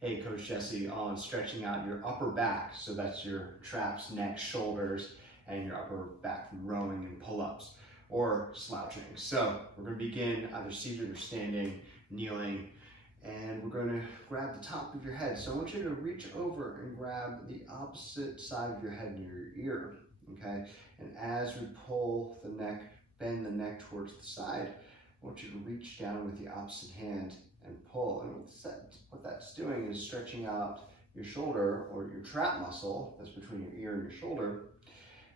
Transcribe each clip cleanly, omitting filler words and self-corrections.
Hey, Coach Jesse, on stretching out your upper back. So that's your traps, neck, shoulders, and your upper back from rowing and pull-ups or slouching. So we're going to begin either seated or standing, kneeling, and we're going to grab the top of your head. So I want you to reach over and grab the opposite side of your head near your ear, okay? And as we pull the neck, bend the neck towards the side, I want you to reach down with the opposite hand and pull. And what that's doing is stretching out your shoulder or your trap muscle that's between your ear and your shoulder.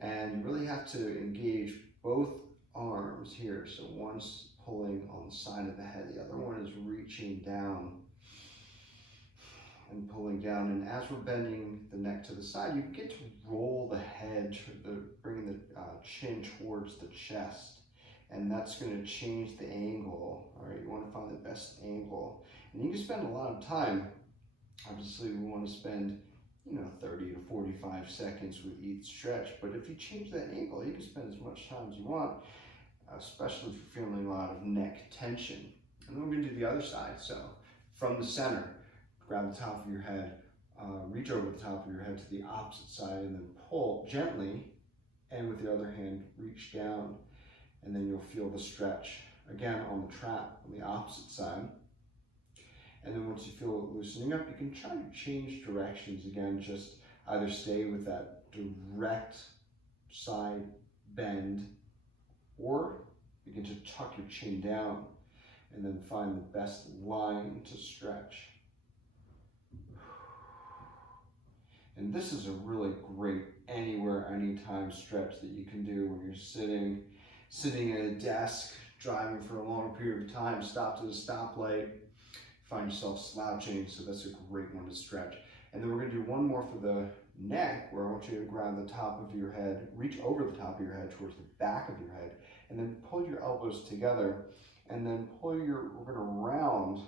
And you really have to engage both arms here. So one's pulling on the side of the head, the other one is reaching down and pulling down. And as we're bending the neck to the side, you get to roll the head, bringing the chin towards the chest. And that's going to change the angle. All right, you want to find the best angle. And you can spend a lot of time. Obviously, we want to spend 30 to 45 seconds with each stretch. But if you change that angle, you can spend as much time as you want, especially if you're feeling a lot of neck tension. And then we're going to do the other side. So from the center, grab the top of your head, reach over the top of your head to the opposite side, and then pull gently. And with the other hand, reach down. And then you'll feel the stretch again on the trap on the opposite side. And then once you feel it loosening up, you can try to change directions again. Just either stay with that direct side bend, or begin to tuck your chin down and then find the best line to stretch. And this is a really great anywhere, anytime stretch that you can do when you're sitting at a desk, driving for a long period of time, stop to the stoplight, find yourself slouching. So that's a great one to stretch. And then we're going to do one more for the neck, where I want you to grab the top of your head, reach over the top of your head towards the back of your head, and then pull your elbows together, and then we're going to round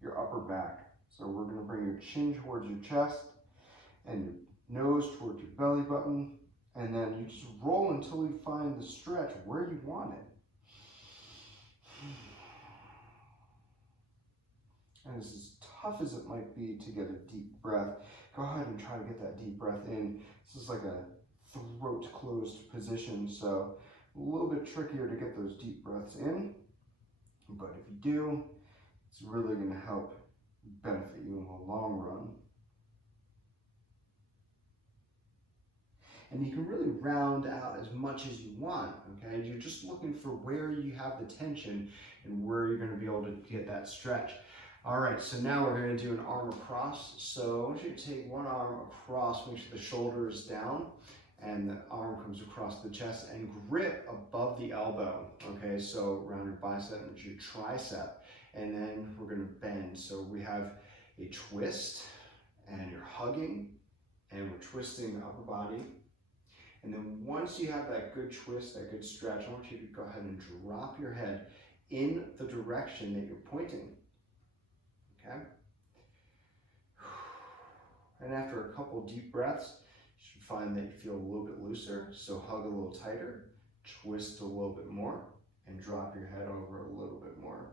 your upper back. So we're going to bring your chin towards your chest and your nose towards your belly button. And then you just roll until you find the stretch where you want it. And as tough as it might be to get a deep breath, go ahead and try to get that deep breath in. This is like a throat closed position, so a little bit trickier to get those deep breaths in. But if you do, it's really going to help benefit you in the long run. And you can really round out as much as you want, okay? You're just looking for where you have the tension and where you're gonna be able to get that stretch. All right, so now we're gonna do an arm across. So I want you to take one arm across, make sure the shoulder is down and the arm comes across the chest, and grip above the elbow, okay? So around your bicep and your tricep, and then we're gonna bend. So we have a twist, and you're hugging, and we're twisting the upper body. And then once you have that good twist, that good stretch, I want you to go ahead and drop your head in the direction that you're pointing, okay? And after a couple deep breaths, you should find that you feel a little bit looser. So hug a little tighter, twist a little bit more, and drop your head over a little bit more.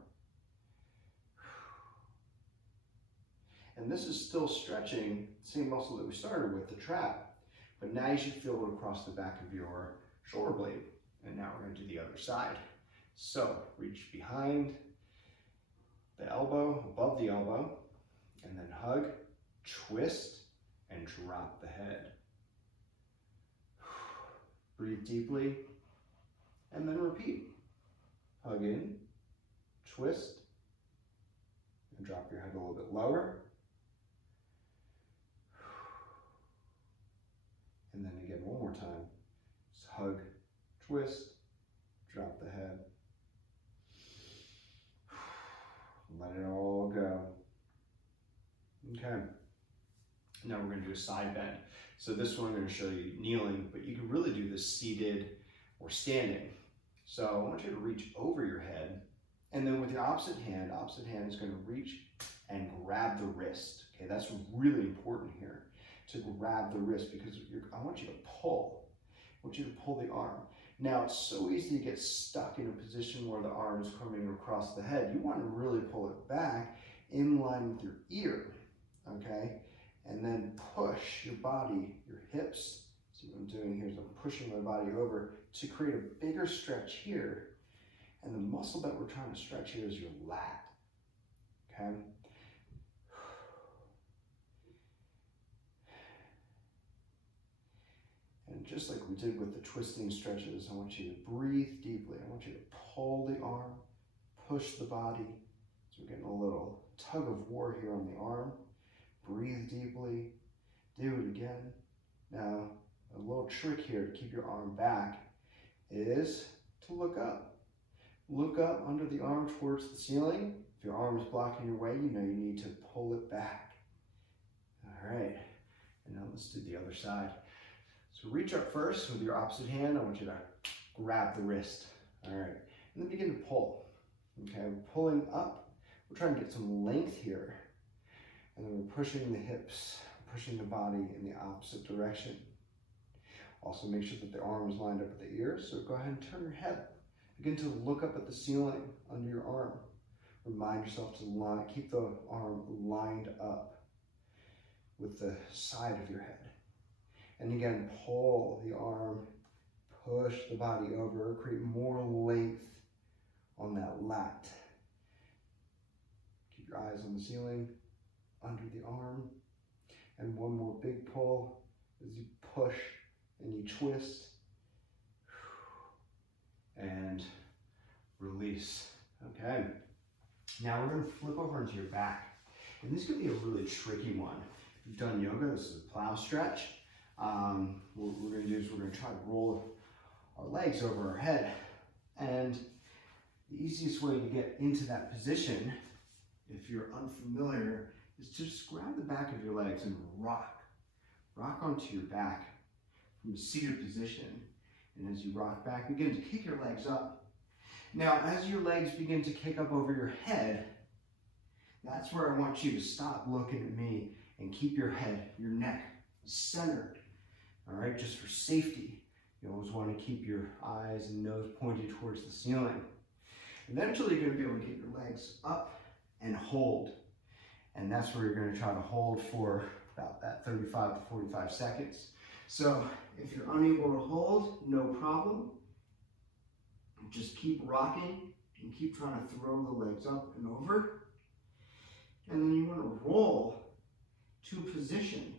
And this is still stretching the same muscle that we started with, the trap. But now you should feel it across the back of your shoulder blade. And now we're going to do the other side. So reach behind the elbow, above the elbow, and then hug, twist, and drop the head. Breathe deeply, and then repeat. Hug in, twist, and drop your head a little bit lower. And then again, one more time. Just hug, twist, drop the head. Let it all go. Okay. Now we're going to do a side bend. So this one I'm going to show you kneeling, but you can really do this seated or standing. So I want you to reach over your head, and then with the opposite hand is going to reach and grab the wrist. Okay, that's really important here, to grab the wrist, because I want you to pull. I want you to pull the arm. Now, it's so easy to get stuck in a position where the arm is coming across the head. You want to really pull it back in line with your ear, okay? And then push your body, your hips. See what I'm doing here is I'm pushing my body over to create a bigger stretch here. And the muscle that we're trying to stretch here is your lat, okay? And just like we did with the twisting stretches, I want you to breathe deeply. I want you to pull the arm, push the body. So we're getting a little tug of war here on the arm. Breathe deeply, do it again. Now, a little trick here to keep your arm back is to look up. Look up under the arm towards the ceiling. If your arm is blocking your way, you know you need to pull it back. All right, and now let's do the other side. So reach up first with your opposite hand. I want you to grab the wrist. All right, and then begin to pull. Okay, we're pulling up. We're trying to get some length here. And then we're pushing the hips, pushing the body in the opposite direction. Also make sure that the arm is lined up with the ears. So go ahead and turn your head. Begin to look up at the ceiling under your arm. Remind yourself to keep the arm lined up with the side of your head. And again, pull the arm, push the body over, create more length on that lat. Keep your eyes on the ceiling, under the arm. And one more big pull as you push and you twist. And release. Okay. Now we're going to flip over into your back. And this could be a really tricky one. If you've done yoga, this is a plow stretch. What we're going to do is we're going to try to roll our legs over our head. And the easiest way to get into that position, if you're unfamiliar, is to just grab the back of your legs and rock. Rock onto your back from a seated position. And as you rock back, begin to kick your legs up. Now, as your legs begin to kick up over your head, that's where I want you to stop looking at me and keep your head, your neck centered. All right, just for safety. You always want to keep your eyes and nose pointed towards the ceiling. Eventually, you're going to be able to get your legs up and hold. And that's where you're going to try to hold for about that 35 to 45 seconds. So if you're unable to hold, no problem. Just keep rocking and keep trying to throw the legs up and over. And then you want to roll to a position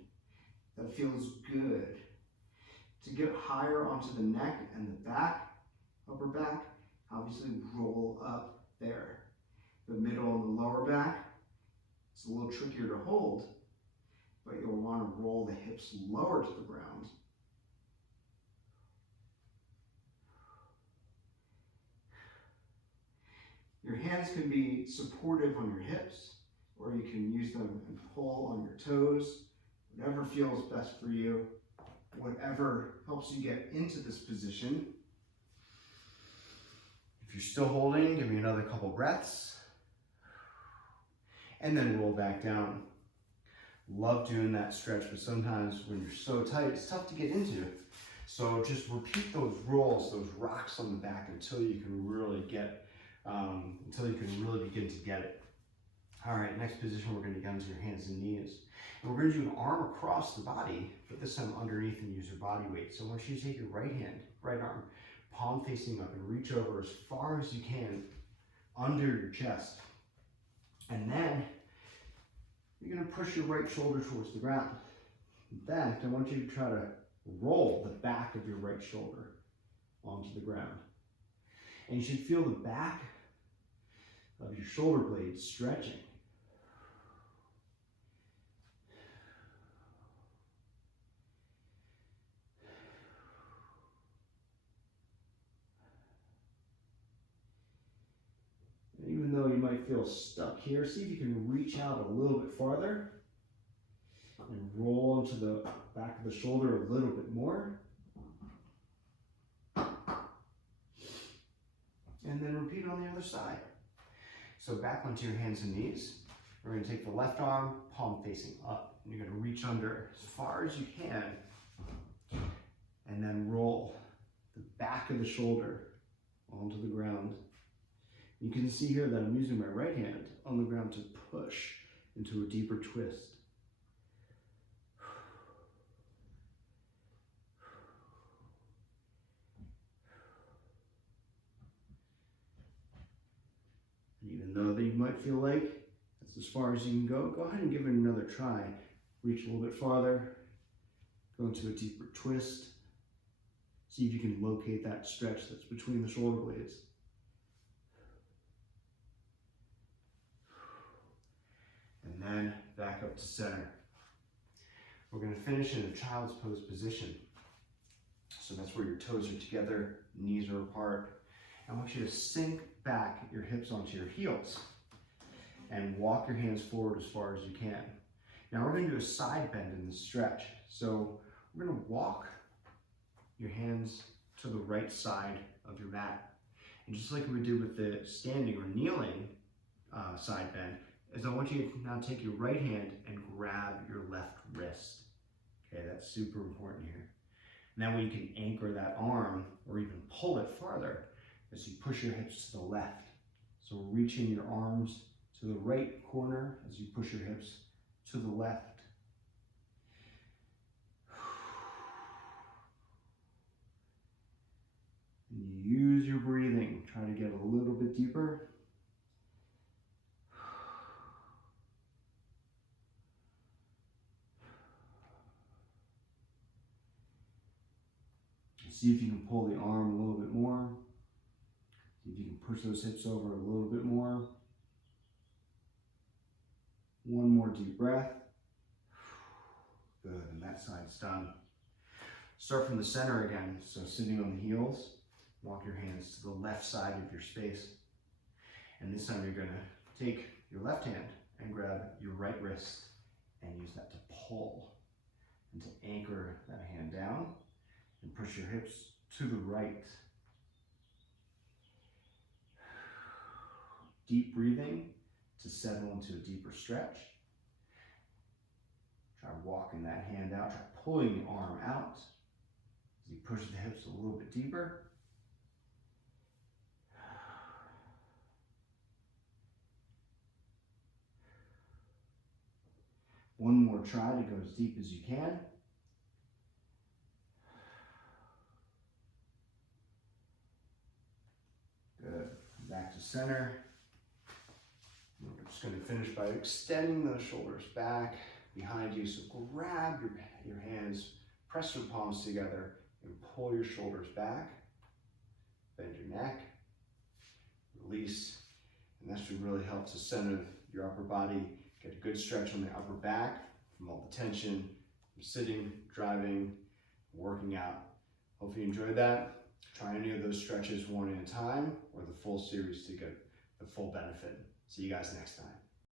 that feels good. To get higher onto the neck and the back, upper back, obviously roll up there. The middle and the lower back, it's a little trickier to hold, but you'll want to roll the hips lower to the ground. Your hands can be supportive on your hips, or you can use them and pull on your toes, whatever feels best for you, whatever helps you get into this position. If you're still holding, give me another couple breaths, and then roll back down. Love doing that stretch, but sometimes when you're so tight, it's tough to get into. So just repeat those rolls, those rocks on the back until you can really get, begin to get it. All right, next position, we're going to get into your hands and knees. And we're going to do an arm across the body, but this time underneath and use your body weight. So I want you to take your right hand, right arm, palm facing up, and reach over as far as you can under your chest. And then you're going to push your right shoulder towards the ground. In fact, I want you to try to roll the back of your right shoulder onto the ground. And you should feel the back of your shoulder blades stretching. And even though you might feel stuck here, see if you can reach out a little bit farther and roll into the back of the shoulder a little bit more. And then repeat it on the other side. So back onto your hands and knees. We're going to take the left arm, palm facing up. And you're going to reach under as far as you can. And then roll the back of the shoulder onto the ground. You can see here that I'm using my right hand on the ground to push into a deeper twist. might feel like. That's as far as you can go. Go ahead and give it another try. Reach a little bit farther. Go into a deeper twist. See if you can locate that stretch that's between the shoulder blades. And then back up to center. We're going to finish in a child's pose position. So that's where your toes are together, knees are apart. I want you to sink back your hips onto your heels and walk your hands forward as far as you can. Now we're going to do a side bend in this stretch. So we're going to walk your hands to the right side of your mat. And just like we did with the standing or kneeling side bend, is I want you to now take your right hand and grab your left wrist. Okay, that's super important here. And that way you can anchor that arm or even pull it farther as you push your hips to the left. So reaching your arms to the right corner as you push your hips to the left. And use your breathing. Try to get a little bit deeper. See if you can pull the arm a little bit more. See if you can push those hips over a little bit more. One more deep breath. Good, and that side's done. Start from the center again. So sitting on the heels, walk your hands to the left side of your space. And this time you're gonna take your left hand and grab your right wrist and use that to pull and to anchor that hand down. And push your hips to the right. Deep breathing to settle into a deeper stretch. Try walking that hand out. Try pulling the arm out as you push the hips a little bit deeper. One more try to go as deep as you can. Good. Back to center. We're just going to finish by extending those shoulders back behind you. So grab your hands, press your palms together, and pull your shoulders back. Bend your neck. Release. And that should really help to center your upper body. Get a good stretch on the upper back from all the tension from sitting, driving, working out. Hope you enjoyed that. Try any of those stretches one at a time or the full series to get the full benefit. See you guys next time.